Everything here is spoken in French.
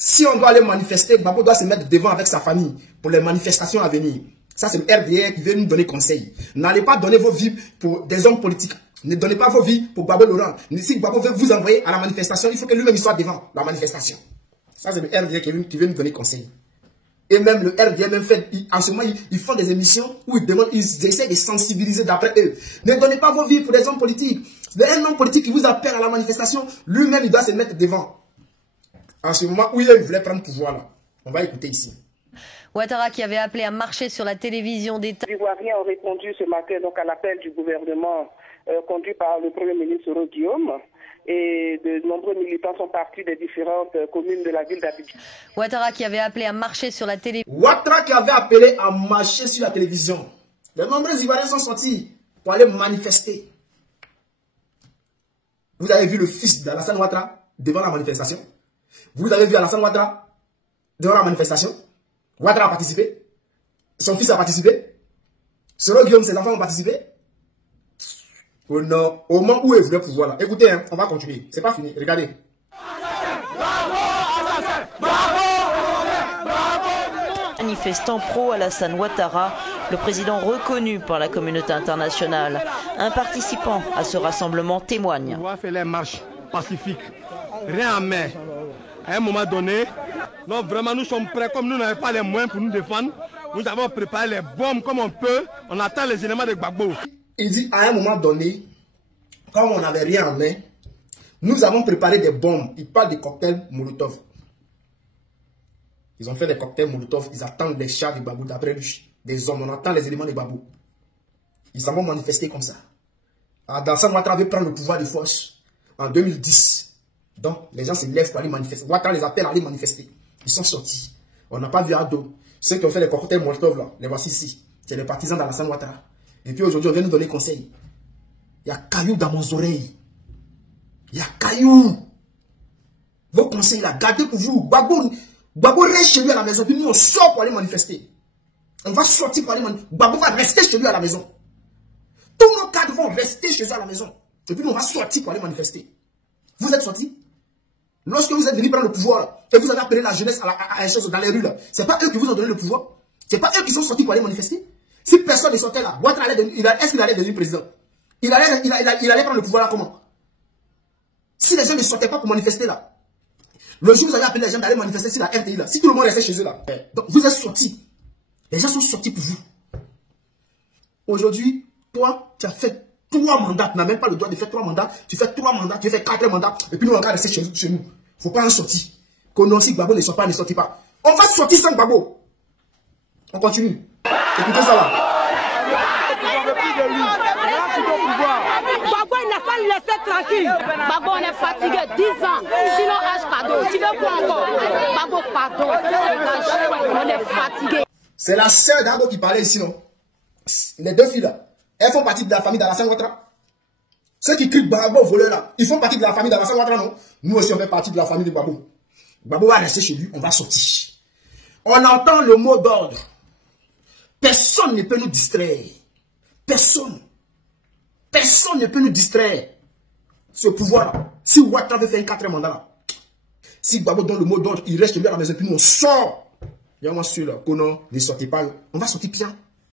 Si on doit aller manifester, Gbagbo doit se mettre devant avec sa famille pour les manifestations à venir. Ça, c'est le RDR qui veut nous donner conseil. N'allez pas donner vos vies pour des hommes politiques. Ne donnez pas vos vies pour Gbagbo Laurent. Si Gbagbo veut vous envoyer à la manifestation, il faut que lui-même soit devant la manifestation. Ça, c'est le RDR qui veut nous donner conseil. Et même le RDR, même fait, en ce moment, ils font des émissions où ils essaient de sensibiliser d'après eux. Ne donnez pas vos vies pour des hommes politiques. Un homme politique qui vous appelle à la manifestation, lui-même, il doit se mettre devant. En ce moment où il voulait prendre pouvoir, là. On va écouter ici. Ouattara qui avait appelé à marcher sur la télévision d'État. Les Ivoiriens ont répondu ce matin donc à l'appel du gouvernement conduit par le Premier ministre Guillaume. Et de nombreux militants sont partis des différentes communes de la ville d'Abidjan. Ouattara qui avait appelé à marcher sur la télévision. Ouattara qui avait appelé à marcher sur la télévision. De nombreux Ivoiriens sont sortis pour aller manifester. Vous avez vu le fils d'Alassane Ouattara devant la manifestation. Vous avez vu Alassane Ouattara devant la manifestation. Ouattara a participé. Son fils a participé. Soro Guillaume, ses enfants ont participé. Oh non, au moment où il voulait pouvoir là. Écoutez, hein, on va continuer. C'est pas fini. Regardez. Manifestant pro-Alassane Ouattara, le président reconnu par la communauté internationale. Un participant à ce rassemblement témoigne. On va faire les marches pacifiques. Rien à main. À un moment donné, donc vraiment nous sommes prêts, comme nous n'avons pas les moyens pour nous défendre, nous avons préparé les bombes comme on peut, on attend les éléments de Gbagbo. Il dit à un moment donné, comme on n'avait rien en main, nous avons préparé des bombes. Il parle des cocktails Molotov. Ils ont fait des cocktails Molotov, ils attendent les chars de Gbagbo d'après lui, des hommes, on attend les éléments de Gbagbo. Ils s'en vont manifester comme ça. Alassane Ouattara veut prendre le pouvoir de force en 2010. Donc, les gens se lèvent pour aller manifester. Ouattara les appelle à aller manifester. Ils sont sortis. On n'a pas vu Ado. Ceux qui ont fait les cocktails Molotov, là, les voici ici. C'est les partisans d'Alassane Ouattara. Et puis aujourd'hui, on vient nous donner conseil. Il y a cailloux dans mon oreille. Il y a cailloux. Vos conseils là, gardez pour vous. Gbagbo reste chez lui à la maison. Puis nous, on sort pour aller manifester. On va sortir pour aller manifester. Gbagbo va rester chez lui à la maison. Tous nos cadres vont rester chez eux à la maison. Et puis nous, on va sortir pour aller manifester. Vous êtes sortis? Lorsque vous êtes venus prendre le pouvoir et vous avez appelé la jeunesse à une chose dans les rues là, c'est pas eux qui vous ont donné le pouvoir. C'est pas eux qui sont sortis pour aller manifester. Si personne ne sortait là, est-ce qu'il allait devenir président? Il allait prendre le pouvoir là comment? Si les gens ne sortaient pas pour manifester là, le jour où vous avez appelé les gens d'aller manifester sur la RTI là, si tout le monde restait chez eux là, donc vous êtes sortis. Les gens sont sortis pour vous. Aujourd'hui, toi, tu as fait 3 mandats, tu n'as même pas le droit de faire 3 mandats, tu fais 3 mandats, tu fais 4 mandats, et puis nous on va rester chez nous. Il ne faut pas en sortir. Que si Gbagbo ne sort pas, ne sortit pas. On va sortir sans Gbagbo. On continue. Écoutez ça là. Gbagbo, il n'a pas laissé tranquille. Gbagbo, on est fatigué, 10 ans. Sinon, H, pardon. Tu veux quoi encore? Gbagbo, pardon. On est fatigué. C'est la sœur d'Ado qui parlait ici, non? Les 2 filles là, elles font partie de la famille d'Alassane Ouattara. Ceux qui crient Gbagbo voleur là, ils font partie de la famille d'Alassane Ouattara, non? Nous aussi, on fait partie de la famille de Gbagbo. Gbagbo va rester chez lui, on va sortir. On entend le mot d'ordre. Personne ne peut nous distraire. Personne. Personne ne peut nous distraire. Ce pouvoir-là. Si Ouattara veut faire un 4e mandat là, si Gbagbo donne le mot d'ordre, il reste chez lui à la maison, puis nous on sort. Il y a moi sûr là, qu'on ne sortez pas, on va sortir bien.